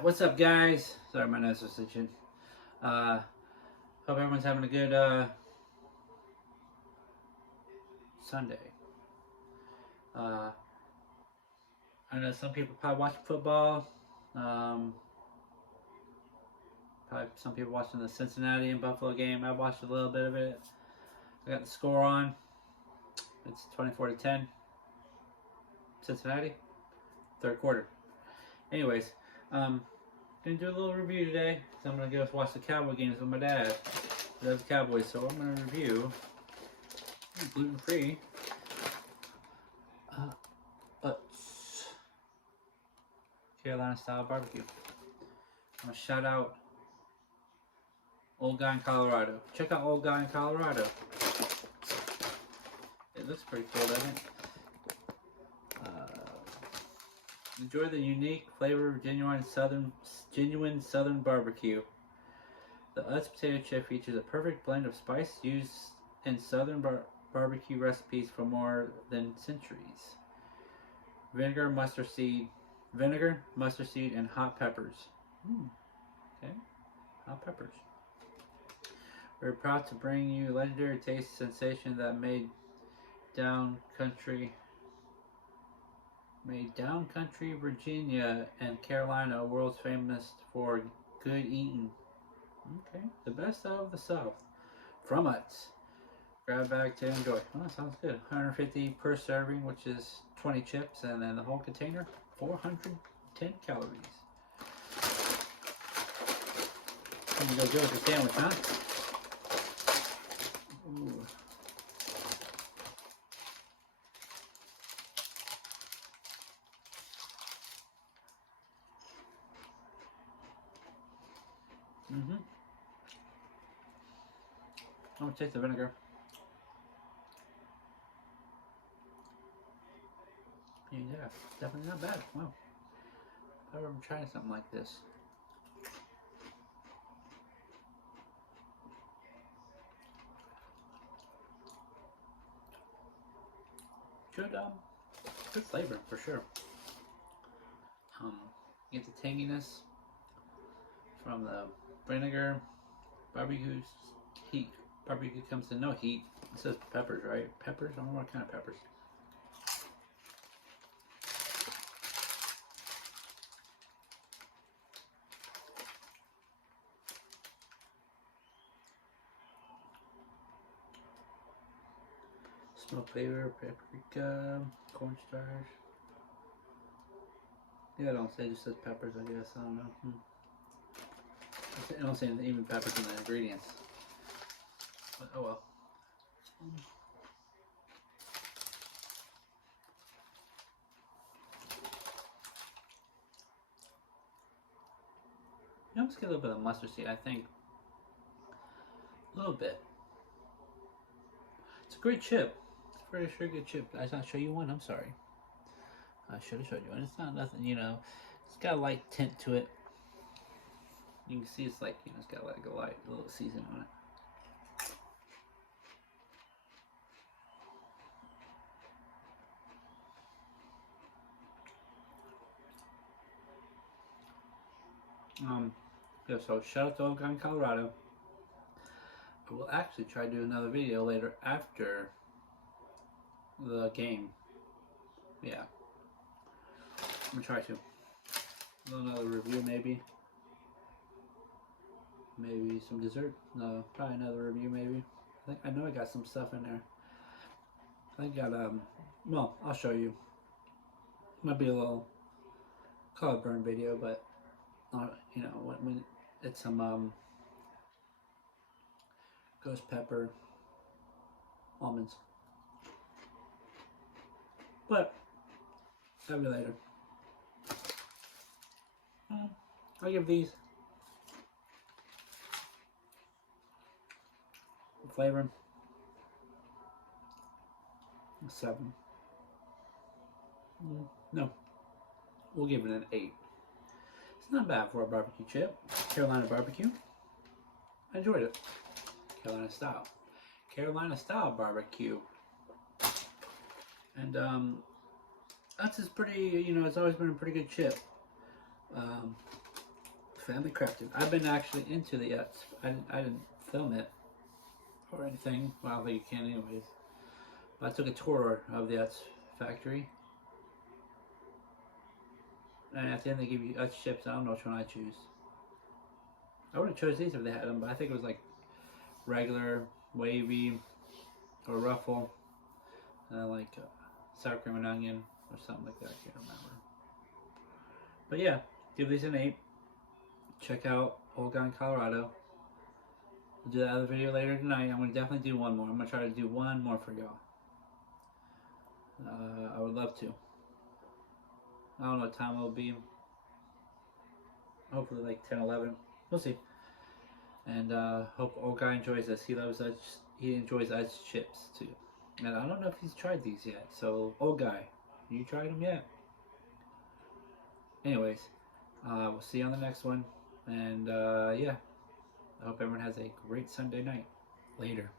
What's up, guys? Sorry, my nose was itching. Hope everyone's having a good Sunday. Uh, I know some people probably watching football. Um, Probably some people watching the Cincinnati and Buffalo game. I watched a little bit of it. I got the score on. It's 24-10. Cincinnati, third quarter. Anyways, gonna do a little review today. So I'm gonna go watch the Cowboy games with my dad. He loves the Cowboys, so I'm gonna review gluten-free Utz Carolina Style Barbecue. I'm gonna shout out Old Guy in Colorado. Check out Old Guy in Colorado. It looks pretty cool, doesn't it? Enjoy the unique flavor of genuine southern barbecue. The Utz potato chip features a perfect blend of spice used in southern barbecue recipes for more than centuries. Vinegar, mustard seed, and hot peppers. Okay, hot peppers. We're proud to bring you legendary taste sensation that made down country, Virginia, and Carolina world's famous for good eating. Okay, the best of the South. From Utz. Grab a bag to enjoy. Oh, that sounds good. 150 per serving, which is 20 chips, and then the whole container, 410 calories. I'm gonna go with the sandwich, huh? Ooh. I'm gonna taste the vinegar. Yeah, definitely not bad. Wow. I remember trying something like this. Good flavor for sure. You get the tanginess from the vinegar. Barbecue heat. Barbecue comes in no heat. It says peppers, right? Peppers? I don't know what kind of peppers. Smoke flavor, paprika, cornstarch. Yeah, I don't say, it just says peppers, I guess. I don't know. I don't say even peppers in the ingredients. But oh well. You almost get a little bit of mustard seed, I think. A little bit. It's a great chip. It's a very sure good chip. Did I not show you one? I'm sorry. I should have showed you one. It's not nothing, it's got a light tint to it. You can see it's like, it's got like a light little season on it. Yeah, so shout out to Old Guy in Colorado. I will actually try to do another video later after the game. Yeah. I'm gonna try to. Another review maybe. Maybe some dessert. No, probably another review maybe. I know I got some stuff in there. I got well, I'll show you. Might be a little color burn video, but when it's some ghost pepper almonds. But that'll be later. I'll give these flavor 7. No, we'll give it an 8. It's not bad for a barbecue chip. Carolina barbecue. I enjoyed it. Carolina style barbecue. And that's pretty. It's always been a pretty good chip. Um, Family crafted. I've been actually into the Utz. I didn't film it or anything. Well, I don't think you can anyways. But I took a tour of the Utz factory. And at the end they give you Utz chips. I don't know which one I choose. I would have chose these if they had them, but I think it was like regular, wavy, or ruffle. Like sour cream and onion or something like that. I can't remember. But yeah, give these an 8. Check out Old Guy in Colorado. We'll do that other video later tonight. I'm going to definitely do one more. I'm going to try to do one more for y'all. I would love to. I don't know what time it'll be. Hopefully like 10, 11. We'll see. And hope Old Guy enjoys this. He loves Utz. He enjoys Utz chips too. And I don't know if he's tried these yet. So Old Guy, you tried them yet? Anyways, we'll see you on the next one. And yeah, I hope everyone has a great Sunday night. Later.